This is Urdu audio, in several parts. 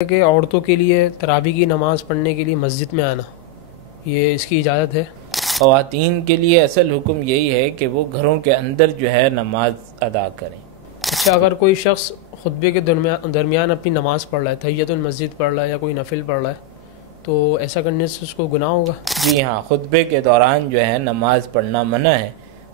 کہ عورتوں کے لیے تراویح کی نماز پڑھنے کے لیے مسجد میں آنا، یہ اس کی اجازت ہے؟ خواتین کے لیے اصل حکم یہی ہے کہ وہ گھروں کے اندر جو ہے نماز ادا کریں۔ اچھا، اگر کوئی شخص خطبے کے درمیان اپنی نماز پڑھ رہا ہے، تحیۃ المسجد پڑھ رہا ہے یا کوئی نفل پڑھ رہا ہے، تو ایسا کرنے سے اس کو گناہ ہوگا؟ جی ہاں، خطبے کے دوران جو ہے نماز پڑھنا منع ہے۔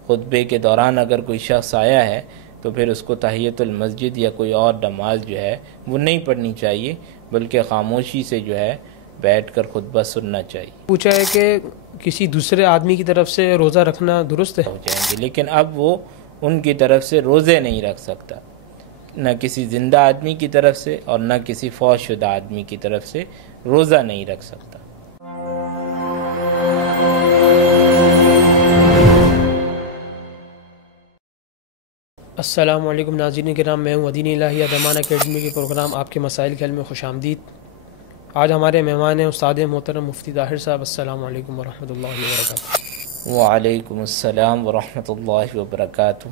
خطبے کے دوران اگر کوئی شخص آیا ہے تو پھر اس کو تحیۃ المسجد یا کوئی اور نماز جو ہے وہ نہیں پڑھنی چاہیے، بلکہ خاموشی سے جو ہے بیٹھ کر خطبہ سننا چاہیے۔ پوچھا ہے کہ کسی دوسرے آدمی کی طرف سے روزہ رکھنا درست ہے؟ ہو جائیں گے، لیکن اب وہ ان کی طرف سے روزے نہیں رکھ سکتا، نہ کسی زندہ آدمی کی طرف سے اور نہ کسی فوت شدہ آدمی کی طرف سے روزہ نہیں رکھ سکتا۔ السلام علیکم ناظرین کرام، میں ہوں دین الہی ادمان اکیڈمی کے پروگرام آپ کے مسائل کے حل میں خوش آمدید۔ آج ہمارے مہمان ہیں استاد محترم مفتی طاہر صاحب۔ السلام علیکم ورحمۃ اللہ وبرکاتہ۔ وعلیکم السلام ورحمۃ اللہ وبرکاتہ۔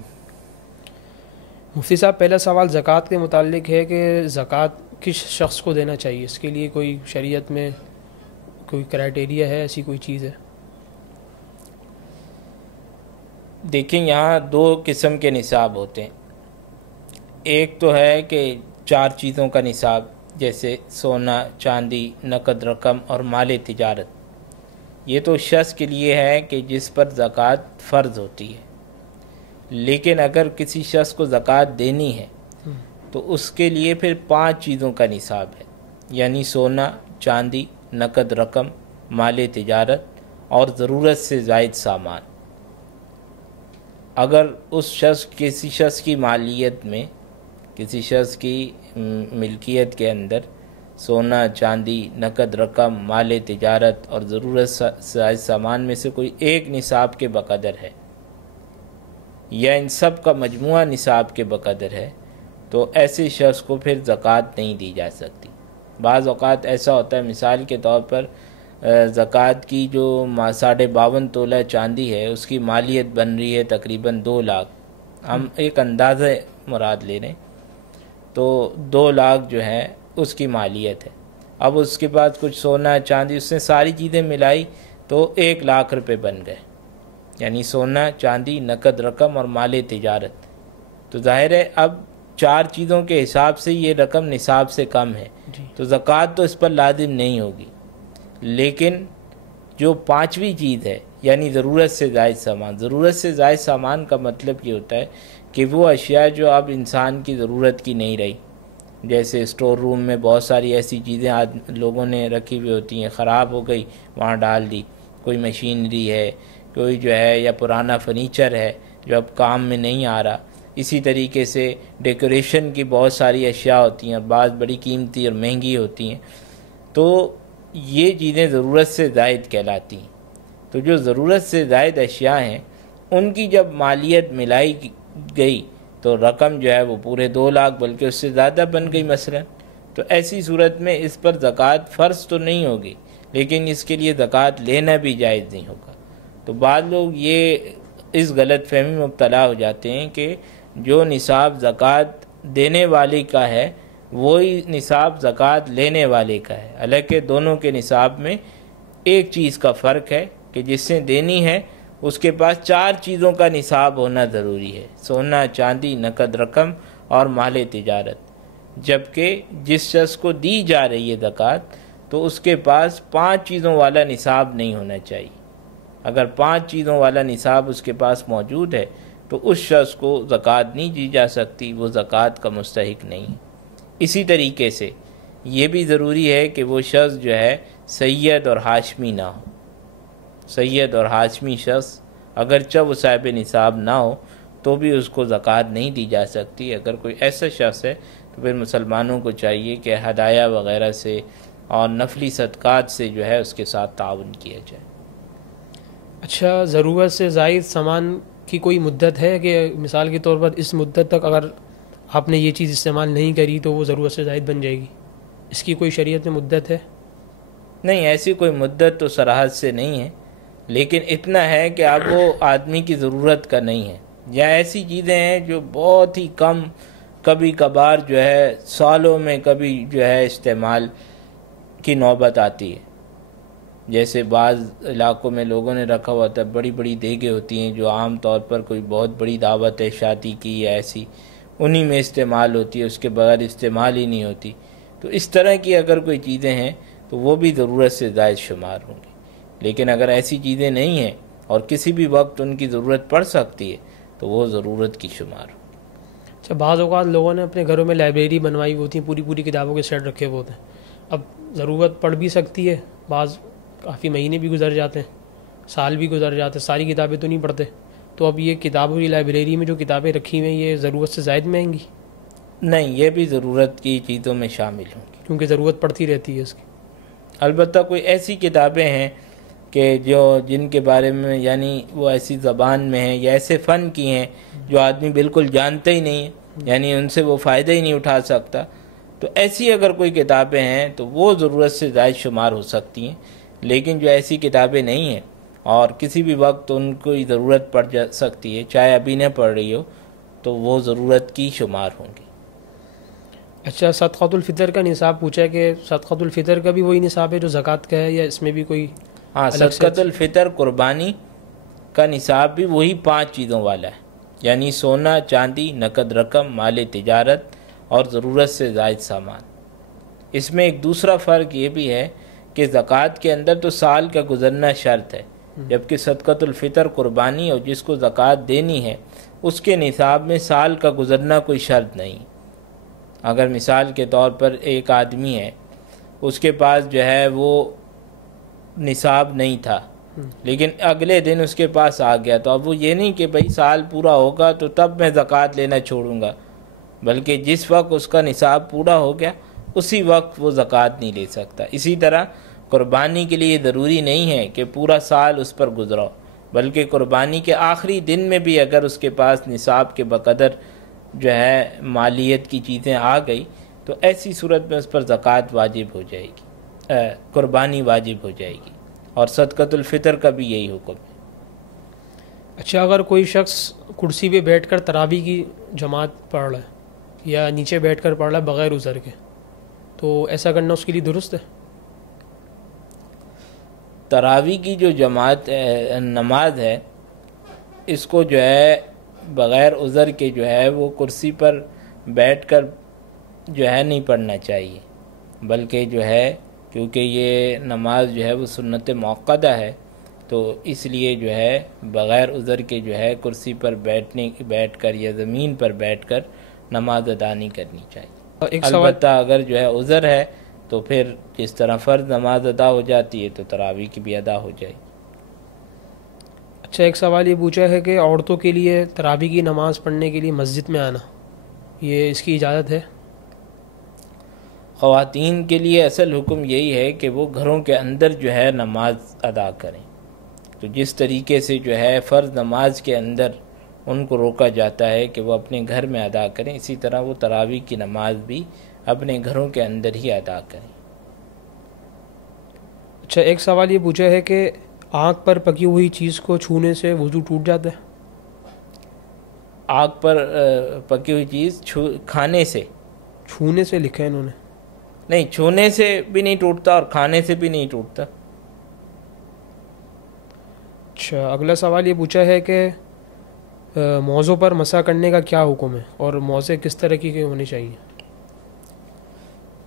مفتی صاحب، پہلا سوال زکوٰۃ کے متعلق ہے کہ زکوٰۃ کس شخص کو دینا چاہیے؟ اس کے لیے کوئی شریعت میں کوئی کرائٹیریا ہے، ایسی کوئی چیز ہے؟ دیکھیں، یہاں دو قسم کے نصاب ہوتے ہیں۔ ایک تو ہے کہ 4 چیزوں کا نصاب، جیسے سونا، چاندی، نقد رقم اور مال تجارت۔ یہ تو شخص کے لیے ہے کہ جس پر زکوٰۃ فرض ہوتی ہے، لیکن اگر کسی شخص کو زکوٰۃ دینی ہے تو اس کے لیے پھر 5 چیزوں کا نصاب ہے، یعنی سونا، چاندی، نقد رقم، مال تجارت اور ضرورت سے زائد سامان۔ اگر کسی شخص کی مالیت میں، کسی شخص کی ملکیت کے اندر سونا، چاندی، نقد رقم، مال تجارت اور ضرورت سے زائد سامان میں سے کوئی ایک نصاب کے بقدر ہے، یا ان سب کا مجموعہ نصاب کے بقدر ہے، تو ایسے شخص کو پھر زکوٰۃ نہیں دی جا سکتی۔ بعض اوقات ایسا ہوتا ہے، مثال کے طور پر زکوٰۃ کی جو 52.5 تولہ چاندی ہے، اس کی مالیت بن رہی ہے تقریباً 2 لاکھ۔ ہم ایک اندازہ مراد لے رہے ہیں، تو 2 لاکھ جو ہے اس کی مالیت ہے۔ اب اس کے بعد کچھ سونا، چاندی، اس نے ساری چیزیں ملائی تو 1 لاکھ روپے بن گئے، یعنی سونا، چاندی، نقد رقم اور مال تجارت۔ تو ظاہر ہے اب 4 چیزوں کے حساب سے یہ رقم نصاب سے کم ہے، تو زکوٰۃ تو اس پر لازم نہیں ہوگی۔ لیکن جو 5ویں چیز ہے، یعنی ضرورت سے زائد سامان۔ ضرورت سے زائد سامان کا مطلب یہ ہوتا ہے کہ وہ اشیاء جو اب انسان کی ضرورت کی نہیں رہی، جیسے اسٹور روم میں بہت ساری ایسی چیزیں لوگوں نے رکھی ہوئی ہوتی ہیں، خراب ہو گئی وہاں ڈال دی، کوئی مشینری ہے، کوئی جو ہے یا پرانا فرنیچر ہے جو اب کام میں نہیں آ رہا۔ اسی طریقے سے ڈیکوریشن کی بہت ساری اشیاء ہوتی ہیں اور بعض بڑی قیمتی اور مہنگی ہوتی ہیں، تو یہ چیزیں ضرورت سے زائد کہلاتی ہیں۔ تو جو ضرورت سے زائد اشیاء ہیں، ان کی جب مالیت ملائی گئی تو رقم جو ہے وہ پورے 2 لاکھ بلکہ اس سے زیادہ بن گئی مثلا۔ تو ایسی صورت میں اس پر زکوٰۃ فرض تو نہیں ہوگی، لیکن اس کے لیے زکوٰۃ لینا بھی جائز نہیں ہوگا۔ تو بعض لوگ یہ اس غلط فہمی میں مبتلا ہو جاتے ہیں کہ جو نصاب زکوٰۃ دینے والے کا ہے وہی نصاب زکوٰۃ لینے والے کا ہے، حالانکہ دونوں کے نصاب میں ایک چیز کا فرق ہے کہ جس سے دینی ہے اس کے پاس 4 چیزوں کا نصاب ہونا ضروری ہے، سونا، چاندی، نقد رقم اور مال تجارت۔ جبکہ جس شخص کو دی جا رہی ہے زکوٰۃ، تو اس کے پاس 5 چیزوں والا نصاب نہیں ہونا چاہیے۔ اگر 5 چیزوں والا نصاب اس کے پاس موجود ہے تو اس شخص کو زکوٰۃ نہیں دی جا سکتی، وہ زکوٰۃ کا مستحق نہیں ہے۔ اسی طریقے سے یہ بھی ضروری ہے کہ وہ شخص جو ہے سید اور ہاشمی نہ ہو۔ سید اور ہاشمی شخص اگرچہ وہ صاحب نصاب نہ ہو تو بھی اس کو زکوٰۃ نہیں دی جا سکتی۔ اگر کوئی ایسا شخص ہے تو پھر مسلمانوں کو چاہیے کہ ہدایہ وغیرہ سے اور نفلی صدقات سے جو ہے اس کے ساتھ تعاون کیا جائے۔ اچھا، ضرورت سے زائد سامان کی کوئی مدت ہے کہ مثال کے طور پر اس مدت تک اگر آپ نے یہ چیز استعمال نہیں کری تو وہ ضرورت سے زائد بن جائے گی؟ اس کی کوئی شریعت میں مدت ہے؟ نہیں، ایسی کوئی مدت تو صراحت سے نہیں ہے، لیکن اتنا ہے کہ اب وہ آدمی کی ضرورت کا نہیں ہے، یا ایسی چیزیں ہیں جو بہت ہی کم کبھی کبھار جو ہے سالوں میں کبھی جو ہے استعمال کی نوبت آتی ہے. جیسے بعض علاقوں میں لوگوں نے رکھا ہوا تھا، بڑی بڑی دیگیں ہوتی ہیں جو عام طور پر کوئی بہت بڑی دعوت ہے شادی کی یا ایسی، انہی میں استعمال ہوتی ہے، اس کے بغیر استعمال ہی نہیں ہوتی. تو اس طرح کی اگر کوئی چیزیں ہیں تو وہ بھی ضرورت سے زائد شمار ہوں گی. لیکن اگر ایسی چیزیں نہیں ہیں اور کسی بھی وقت ان کی ضرورت پڑ سکتی ہے تو وہ ضرورت کی شمار ہوں. اچھا، بعض اوقات لوگوں نے اپنے گھروں میں لائبریری بنوائی ہوتی ہیں، پوری پوری کتابوں کے سیٹ رکھے ہوئے ہوتے ہیں. اب ضرورت پڑ بھی سکتی ہے، بعض کافی مہینے بھی گزر جاتے ہیں، سال بھی گزر جاتے ہیں، ساری کتابیں تو نہیں پڑھتے. تو اب یہ کتابوں کی لائبریری میں جو کتابیں رکھی ہوئی ہیں یہ ضرورت سے زائد میں آئیں گی؟ نہیں، یہ بھی ضرورت کی چیزوں میں شامل ہوں گی، کیونکہ ضرورت پڑتی رہتی ہے اس کی. البتہ کوئی ایسی کتابیں ہیں کہ جن کے بارے میں یعنی وہ ایسی زبان میں ہیں یا ایسے فن کی ہیں جو آدمی بالکل جانتا ہی نہیں ہے، یعنی ان سے وہ فائدہ ہی نہیں اٹھا سکتا، تو ایسی اگر کوئی کتابیں ہیں تو وہ ضرورت سے زائد شمار ہو سکتی ہیں. لیکن جو ایسی کتابیں نہیں ہیں اور کسی بھی وقت ان کو ضرورت پڑ جا سکتی ہے، چاہے ابھی نہ پڑ رہی ہو، تو وہ ضرورت کی شمار ہوں گی. اچھا، صدقۃ الفطر کا نصاب پوچھا ہے کہ صدقۃ الفطر کا بھی وہی نصاب ہے جو زکوٰۃ کا ہے یا اس میں بھی کوئی؟ ہاں، صدقۃ الفطر قربانی کا نصاب بھی وہی 5 چیزوں والا ہے، یعنی سونا، چاندی، نقد رقم، مال تجارت اور ضرورت سے زائد سامان. اس میں ایک دوسرا فرق یہ بھی ہے کہ زکوٰۃ کے اندر تو سال کا گزرنا شرط ہے، جبکہ صدقۃ الفطر قربانی اور جس کو زکوٰۃ دینی ہے اس کے نصاب میں سال کا گزرنا کوئی شرط نہیں. اگر مثال کے طور پر ایک آدمی ہے، اس کے پاس جو ہے وہ نصاب نہیں تھا لیکن اگلے دن اس کے پاس آ گیا، تو اب وہ یہ نہیں کہ بھئی سال پورا ہوگا تو تب میں زکوٰۃ لینا چھوڑوں گا، بلکہ جس وقت اس کا نصاب پورا ہو گیا اسی وقت وہ زکوٰۃ نہیں لے سکتا. اسی طرح قربانی کے لیے ضروری نہیں ہے کہ پورا سال اس پر گزرا، بلکہ قربانی کے آخری دن میں بھی اگر اس کے پاس نصاب کے بقدر جو ہے مالیت کی چیزیں آ گئی تو ایسی صورت میں اس پر زکوٰۃ واجب ہو جائے گی، قربانی واجب ہو جائے گی. اور صدقۃ الفطر کا بھی یہی حکم ہے. اچھا، اگر کوئی شخص کرسی پہ بیٹھ کر تراویح کی جماعت پڑھ رہا ہے یا نیچے بیٹھ کر پڑھ رہا ہے بغیر عذر کے، تو ایسا کرنا اس کے لیے درست ہے؟ تراویح کی جو جماعت نماز ہے اس کو جو ہے بغیر عذر کے جو ہے وہ کرسی پر بیٹھ کر جو ہے نہیں پڑھنا چاہیے، بلکہ جو ہے کیونکہ یہ نماز جو ہے وہ سنت موقدہ ہے تو اس لیے جو ہے بغیر عذر کے جو ہے کرسی پر بیٹھ کر یا زمین پر بیٹھ کر نماز ادا نہیں کرنی چاہیے. البتہ اگر جو ہے عذر ہے تو پھر جس طرح فرض نماز ادا ہو جاتی ہے تو تراویح کی بھی ادا ہو جائے. اچھا، ایک سوال یہ پوچھا ہے کہ عورتوں کے لیے تراویح کی نماز پڑھنے کے لیے مسجد میں آنا، یہ اس کی اجازت ہے؟ خواتین کے لیے اصل حکم یہی ہے کہ وہ گھروں کے اندر جو ہے نماز ادا کریں. تو جس طریقے سے جو ہے فرض نماز کے اندر ان کو روکا جاتا ہے کہ وہ اپنے گھر میں ادا کریں، اسی طرح وہ تراویح کی نماز بھی اپنے گھروں کے اندر ہی ادا کریں. اچھا، ایک سوال یہ پوچھا ہے کہ آنکھ پر پکی ہوئی چیز کو چھونے سے وضو ٹوٹ جاتا ہے؟ آنکھ پر پکی ہوئی چیز کھانے سے؟ چھونے سے لکھا ہے انہوں نے. نہیں، چھونے سے بھی نہیں ٹوٹتا اور کھانے سے بھی نہیں ٹوٹتا. اچھا، اگلا سوال یہ پوچھا ہے کہ موزوں پر مسح کرنے کا کیا حکم ہے اور موزے کس طرح کے ہونے چاہیے؟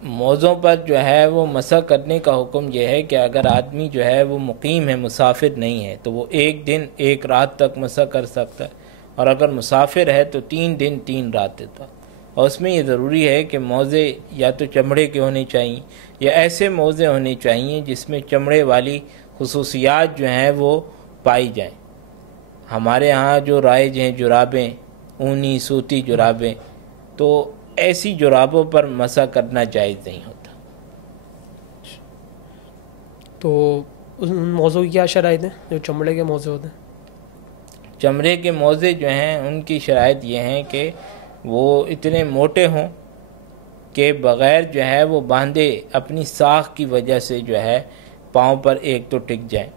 موزوں پر جو ہے وہ مسح کرنے کا حکم یہ ہے کہ اگر آدمی جو ہے وہ مقیم ہے، مسافر نہیں ہے، تو وہ 1 دن 1 رات تک مسح کر سکتا ہے، اور اگر مسافر ہے تو 3 دن 3 رات تک. اور اس میں یہ ضروری ہے کہ موزے یا تو چمڑے کے ہونے چاہیے یا ایسے موزے ہونے چاہیے جس میں چمڑے والی خصوصیات جو ہیں وہ پائی جائیں. ہمارے ہاں جو رائج ہیں جرابیں، اونی سوتی جرابیں، تو ایسی جرابوں پر مسح کرنا جائز نہیں ہوتا. تو ان موزوں کی کیا شرائط ہیں جو چمڑے کے موزے ہوتے ہیں؟ چمڑے کے موزے جو ہیں ان کی شرائط یہ ہیں کہ وہ اتنے موٹے ہوں کہ بغیر جو ہے وہ باندھے اپنی ساخ کی وجہ سے جو ہے پاؤں پر ایک تو ٹک جائیں،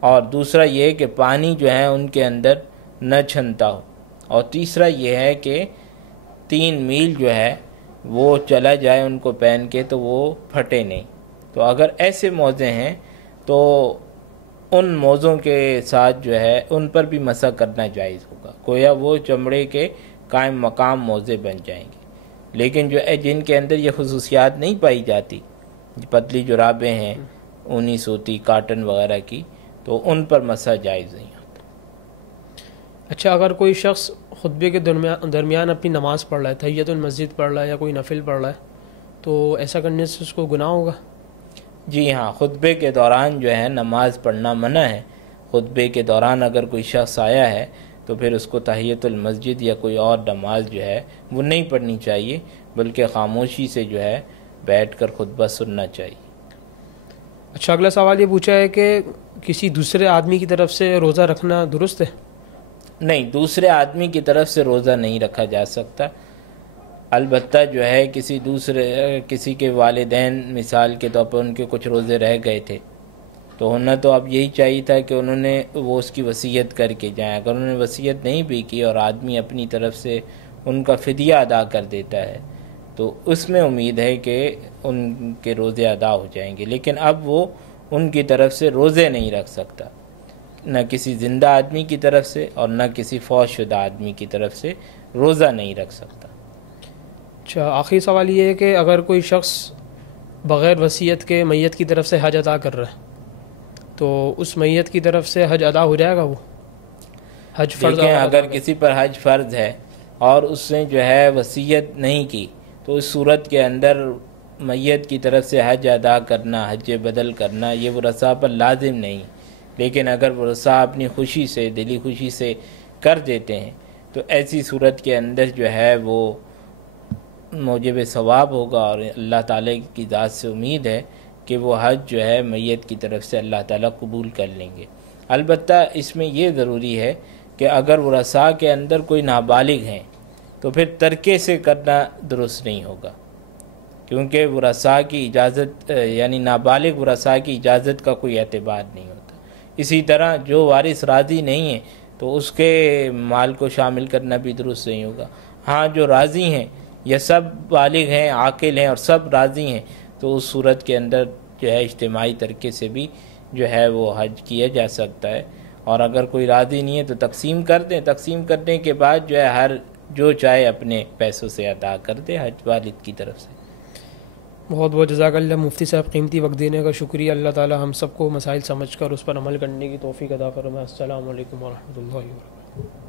اور دوسرا یہ کہ پانی جو ہے ان کے اندر نہ چھنتا ہو، اور تیسرا یہ ہے کہ 3 میل جو ہے وہ چلا جائے ان کو پہن کے تو وہ پھٹے نہیں. تو اگر ایسے موزے ہیں تو ان موزوں کے ساتھ جو ہے ان پر بھی مسح کرنا جائز ہوگا، گویا وہ چمڑے کے قائم مقام موزے بن جائیں گے. لیکن جو ہے جن کے اندر یہ خصوصیات نہیں پائی جاتی، پتلی جرابیں ہیں اونی سوتی کاٹن وغیرہ کی، تو ان پر مسح جائز نہیں ہوتا. اچھا، اگر کوئی شخص خطبے کے درمیان اپنی نماز پڑھ رہا ہے، تحیت المسجد پڑھ رہا ہے یا کوئی نفل پڑھ رہا ہے، تو ایسا کرنے سے اس کو گناہ ہوگا؟ جی ہاں، خطبے کے دوران جو ہے نماز پڑھنا منع ہے. خطبے کے دوران اگر کوئی شخص آیا ہے تو پھر اس کو تحیت المسجد یا کوئی اور نماز جو ہے وہ نہیں پڑھنی چاہیے، بلکہ خاموشی سے جو ہے بیٹھ کر خطبہ سننا چاہیے. اچھا، اگلا سوال یہ پوچھا ہے کہ کسی دوسرے آدمی کی طرف سے روزہ رکھنا درست ہے؟ نہیں، دوسرے آدمی کی طرف سے روزہ نہیں رکھا جا سکتا. البتہ جو ہے کسی کے والدین مثال کے طور پر ان کے کچھ روزے رہ گئے تھے، تو ہونا تو اب یہی چاہیے تھا کہ انہوں نے وہ اس کی وصیت کر کے جائیں. اگر انہوں نے وصیت نہیں بھی کی اور آدمی اپنی طرف سے ان کا فدیہ ادا کر دیتا ہے تو اس میں امید ہے کہ ان کے روزے ادا ہو جائیں گے. لیکن اب وہ ان کی طرف سے روزے نہیں رکھ سکتا، نہ کسی زندہ آدمی کی طرف سے اور نہ کسی فوت شدہ آدمی کی طرف سے روزہ نہیں رکھ سکتا. اچھا، آخری سوال یہ ہے کہ اگر کوئی شخص بغیر وصیت کے میت کی طرف سے حج ادا کر رہا ہے تو اس میت کی طرف سے حج ادا ہو جائے گا؟ وہ حج فرض دیکھیں، اگر کسی پر حج فرض ہے اور اس نے جو ہے وصیت نہیں کی تو اس صورت کے اندر میت کی طرف سے حج ادا کرنا، حج بدل کرنا، یہ ورثاء پر لازم نہیں. لیکن اگر ورثاء اپنی خوشی سے، دلی خوشی سے کر دیتے ہیں تو ایسی صورت کے اندر جو ہے وہ موجب ثواب ہوگا، اور اللہ تعالیٰ کی ذات سے امید ہے کہ وہ حج جو ہے میت کی طرف سے اللہ تعالیٰ قبول کر لیں گے. البتہ اس میں یہ ضروری ہے کہ اگر ورثاء کے اندر کوئی نابالغ ہیں تو پھر ترکے سے کرنا درست نہیں ہوگا، کیونکہ ورثاء کی اجازت یعنی نابالغ ورثاء کی اجازت کا کوئی اعتبار نہیں ہوتا. اسی طرح جو وارث راضی نہیں ہے تو اس کے مال کو شامل کرنا بھی درست نہیں ہوگا. ہاں، جو راضی ہیں یا سب بالغ ہیں، عاقل ہیں اور سب راضی ہیں تو اس صورت کے اندر جو ہے اجتماعی طریقے سے بھی جو ہے وہ حج کیا جا سکتا ہے. اور اگر کوئی راضی نہیں ہے تو تقسیم کر دیں، تقسیم کرنے کے بعد جو ہے ہر جو چاہے اپنے پیسوں سے ادا کر دے حج والد کی طرف سے. بہت بہت جزاک اللہ مفتی صاحب، قیمتی وقت دینے کا شکریہ. اللہ تعالی ہم سب کو مسائل سمجھ کر اس پر عمل کرنے کی توفیق عطا فرمائے. السلام علیکم ورحمۃ اللہ وبرکاتہ.